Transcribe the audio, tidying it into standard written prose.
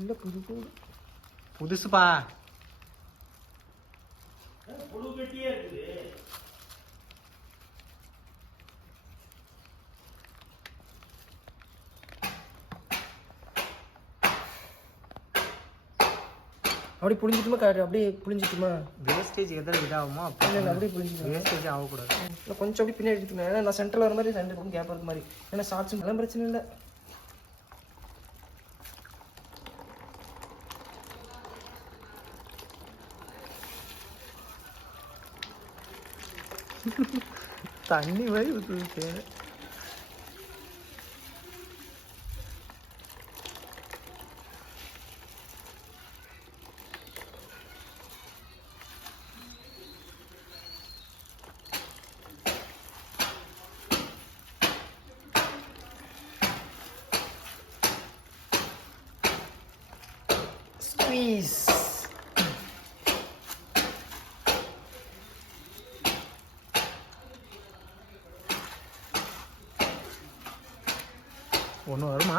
இல்லை புது கூடு புதுசுப்பா. புழு கட்டியே இருக்குது. அப்படி புளிஞ்சிட்டுமா காட்டு, அப்படியே புளிஞ்சிட்டுமா? வேஸ்டேஜ் எதில் இதாகுமோ அப்போ இல்லை அப்படியே புளிஞ்சிட்டு வேஸ்டேஜ் ஆகக்கூடாது. இல்லை கொஞ்சம் அப்படி பின்னாடி எடுத்துக்கணும். ஏன்னா நான் சென்டரில் வர மாதிரி ரெண்டு பக்கம் கேப் இருக்க மாதிரி. ஏன்னா ஷார்ட்ஸ் எல்லாம் பிரச்சனை இல்லை. தண்ணி மாதிரி ஊற்றுது. ஸ்குவீஸ். ஒன்று வருமா?